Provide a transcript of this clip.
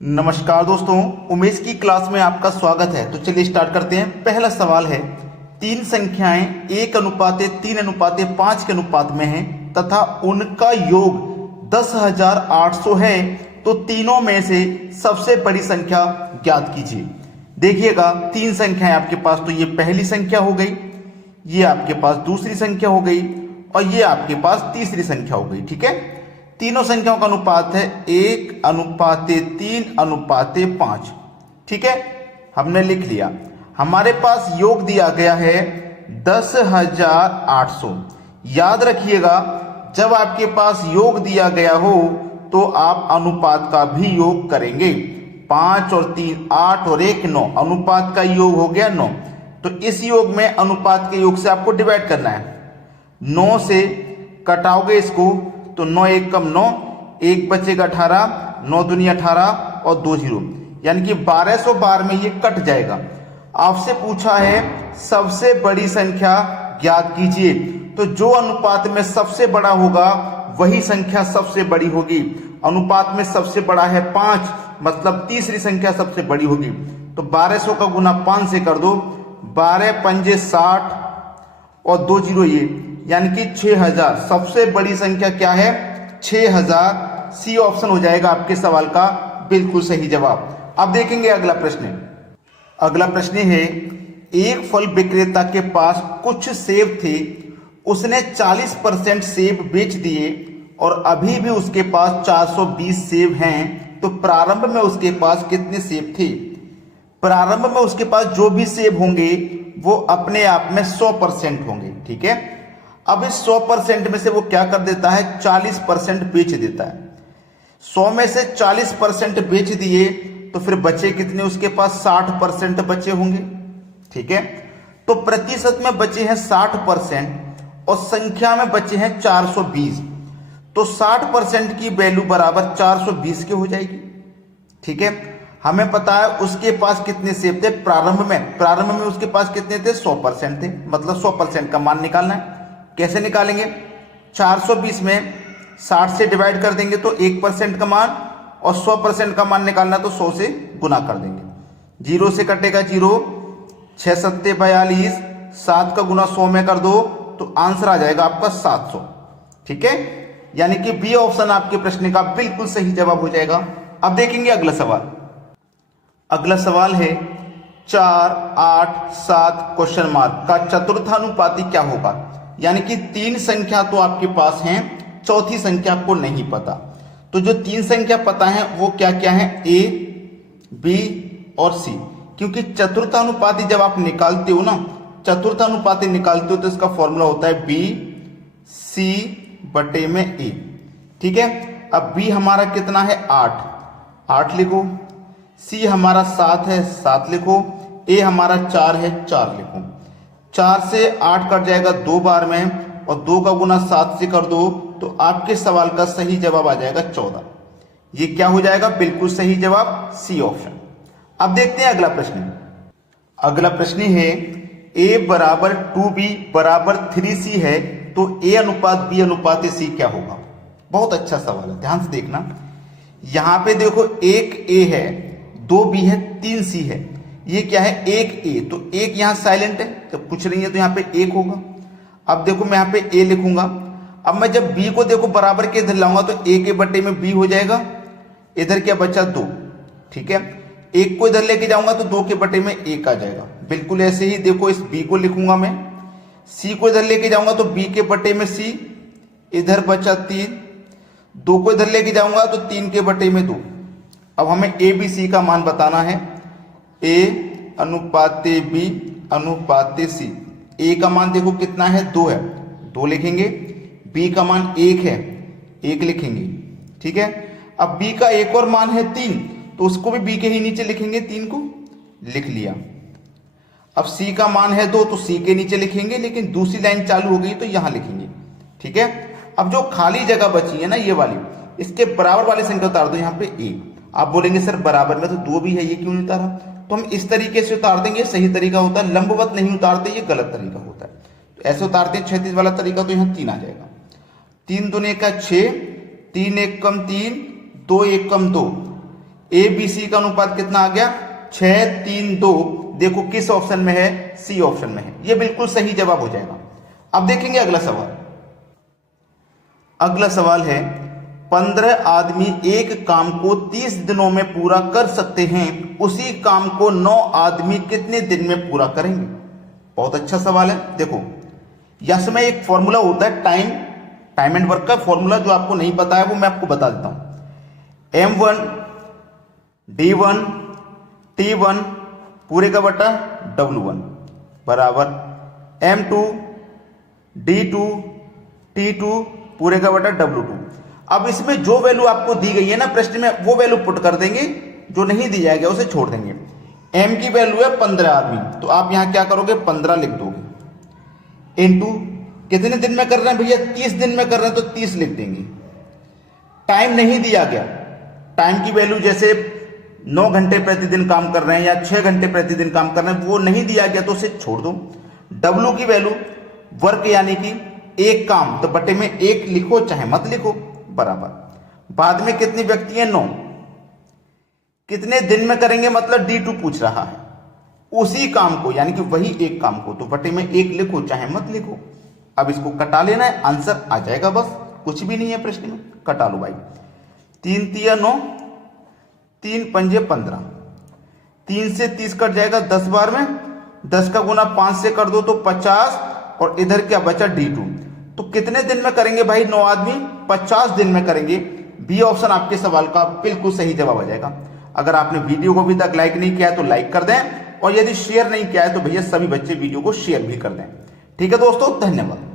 नमस्कार दोस्तों, उमेश की क्लास में आपका स्वागत है। तो चलिए स्टार्ट करते हैं। पहला सवाल है, तीन संख्याएं 1:3:5 के अनुपात में हैं तथा उनका योग 10,800 है, तो तीनों में से सबसे बड़ी संख्या ज्ञात कीजिए। देखिएगा, तीन संख्याएं आपके पास, तो ये पहली संख्या हो गई, ये आपके पास दूसरी संख्या हो गई और ये आपके पास तीसरी संख्या हो गई। ठीक है, तीनों संख्याओं का अनुपात है 1:3:5। ठीक है, हमने लिख लिया। हमारे पास योग दिया गया है 10,800। याद रखिएगा, जब आपके पास योग दिया गया हो तो आप अनुपात का भी योग करेंगे। 5 और 3 8 और 1 9, अनुपात का योग हो गया 9। तो इस योग में अनुपात के योग से आपको डिवाइड करना है। 9 से कटाओगे इसको तो 9 1 कम 9, 1 बचेगा 18, 9 दूनी 18 और 2 0, यानी कि 1212 में ये कट जाएगा। आपसे पूछा है सबसे बड़ी संख्या ज्ञात कीजिए, तो जो अनुपात में सबसे बड़ा होगा वही संख्या सबसे बड़ी होगी। अनुपात में सबसे बड़ा है 5, मतलब तीसरी संख्या सबसे बड़ी होगी। तो 1200 का गुना 5 से कर दो, 12 पंजे 60 और 2 0 ये, यानी कि 6000। सबसे बड़ी संख्या क्या है? 6000। सी ऑप्शन हो जाएगा आपके सवाल का बिल्कुल सही जवाब। अब देखेंगे अगला प्रश्न। अगला प्रश्न है, एक फल विक्रेता के पास कुछ सेब थे, उसने 40% सेब बेच दिए और अभी भी उसके पास 420 सेब हैं, तो प्रारंभ में उसके पास कितने सेब थे? प्रारंभ में उसके पास जो भी सेब होंगे वो अपने आप में 100% होंगे। ठीक है, अब इस 100% में से वो क्या कर देता है? 40% बेच देता है। 100 में से 40% बेच दिए तो फिर बचे कितने उसके पास? 60% बचे होंगे। ठीक है, तो प्रतिशत में बचे हैं 60% और संख्या में बचे हैं 420, तो 60% की वैल्यू बराबर 420 के हो जाएगी। ठीक है, हमें पता है उसके पास कितने सेब थे प्रारंभ में उसके पास कितने थे? 100% थे, मतलब 100% का मान निकालना है। कैसे निकालेंगे? 420 में 60 से डिवाइड कर देंगे तो 1% का मान, और 100% का मान निकालना तो 100 से गुना कर देंगे। 0 से कटेगा 0, 6 7 42, 7 का गुना 100 में कर दो तो आंसर आ जाएगा आपका 700। ठीक है, यानी कि बी ऑप्शन आपके प्रश्न का बिल्कुल सही जवाब हो जाएगा। अब देखेंगे अगला सवाल। अगला सवाल है 4 8 7 क्वेश्चन मार्क का चतुर्थानुपाती क्या होगा? यानी कि तीन संख्या तो आपके पास हैं, चौथी संख्या आपको नहीं पता। तो जो तीन संख्या पता है वो क्या क्या है? ए, बी और सी। क्योंकि चतुर्थानुपाती जब आप निकालते हो ना, चतुर्थानुपाती निकालते हो तो इसका फॉर्मूला होता है बी सी बटे में ए। ठीक है, अब बी हमारा कितना है? 8 लिखो, सी हमारा 7 है, 7 लिखो, ए हमारा 4 है, 4 लिखो। 4 से 8 कट जाएगा 2 बार में, और 2 का गुना 7 से कर दो तो आपके सवाल का सही जवाब आ जाएगा 14। ये क्या हो जाएगा? बिल्कुल सही जवाब सी ऑप्शन। अब देखते हैं अगला प्रश्न। अगला प्रश्न है, a बराबर 2b बराबर 3c है, तो a अनुपात b अनुपात c क्या होगा? बहुत अच्छा सवाल है, ध्यान से देखना। यहां पे देखो, एक a है, 2b है, 3c है। ये क्या है? एक ए, तो एक यहां साइलेंट है, जब कुछ नहीं है तो यहां पे एक होगा। अब देखो मैं यहां पे ए लिखूंगा। अब मैं जब बी को देखो बराबर के इधर लाऊंगा तो ए के बटे में बी हो जाएगा। इधर क्या बचा? 2। ठीक है, एक को इधर लेके जाऊंगा तो 2 के बटे में 1 आ जाएगा। बिल्कुल ऐसे ही देखो, इस बी को लिखूंगा मैं, सी को इधर लेके जाऊंगा तो बी के बटे में सी, इधर बचा 3, 2 को इधर लेके जाऊंगा तो 3 के बटे में 2। अब हमें ए बी सी का मान बताना है। ए अनुपाते बी अनुपाते सी। ए का मान देखो कितना है? 2 है, 2 लिखेंगे। बी का मान 1 है, 1 लिखेंगे। ठीक है, अब बी का एक और मान है 3, तो उसको भी बी के ही नीचे लिखेंगे, 3 को लिख लिया। अब सी का मान है 2, तो सी के नीचे लिखेंगे, लेकिन दूसरी लाइन चालू हो गई तो यहां लिखेंगे। ठीक है, अब जो खाली जगह बची है ना ये वाली, इसके बराबर वाली संख्या उतार दो यहाँ पे 1। आप बोलेंगे सर बराबर में तो 2 भी है, ये क्यों नहीं उतारा? तो हम इस तरीके से उतार देंगे, सही तरीका होता है। लंबवत नहीं उतारते, ये गलत तरीका होता है। तो ऐसे उतारते हैं क्षैतिज वाला तरीका, तो यहाँ 3 आ जाएगा। 3 दूने का 6, 3 1 कम 3, 2 1 कम 2, ए बी सी का अनुपात कितना आ गया 6:3:2। देखो किस ऑप्शन में है, सी ऑप्शन में है, ये बिल्कुल सही जवाब हो जाएगा। अब देखेंगे अगला सवाल। अगला सवाल है 15 आदमी एक काम को 30 दिनों में पूरा कर सकते हैं, उसी काम को 9 आदमी कितने दिन में पूरा करेंगे। बहुत अच्छा सवाल है। देखो इसमें एक फॉर्मूला होता है टाइम एंड वर्क का फॉर्मूला, जो आपको नहीं पता है वो मैं आपको बता देता हूं। M1 D1 T1 पूरे का बटा W1 बराबर M2 D2 T2 पूरे का बटा W2। अब इसमें जो वैल्यू आपको दी गई है ना प्रश्न में, वो वैल्यू पुट कर देंगे, जो नहीं दी जाएगी उसे छोड़ देंगे। M की वैल्यू है 15 आदमी, तो आप यहां क्या करोगे 15 लिख दोगे, इनटू कितने दिन में कर रहे हैं भैया 30 दिन में कर रहे हैं तो 30 लिख देंगे। टाइम नहीं दिया गया, टाइम की वैल्यू जैसे 9 घंटे प्रतिदिन काम कर रहे हैं या 6 घंटे प्रतिदिन काम कर रहे हैं, वो नहीं दिया गया तो उसे छोड़ दो। W की वैल्यू वर्क यानी कि एक काम, तो बटे में 1 लिखो चाहे मत लिखो बराबर। बाद में कितने व्यक्ति हैं 9, कितने दिन में करेंगे मतलब D2 पूछ रहा है, उसी काम को यानी कि वही एक काम को, तो बटे में 1 लिखो चाहे मत लिखो। अब इसको कटा लेना है, आंसर आ जाएगा, बस कुछ भी नहीं है प्रश्न में, कटा लो भाई। 3 तिया 9, 3 पंजे 15, 3 से 30 कट जाएगा 10 बार में, 10 का गुना 5 से कर दो तो 50, और इधर क्या बचा D2। तो कितने दिन में करेंगे भाई 9 आदमी, 50 दिन में करेंगे। बी ऑप्शन आपके सवाल का बिल्कुल सही जवाब आ जाएगा। अगर आपने वीडियो को अभी तक लाइक नहीं किया है तो लाइक कर दें, और यदि शेयर नहीं किया है तो भैया सभी बच्चे वीडियो को शेयर भी कर दें। ठीक है दोस्तों, धन्यवाद।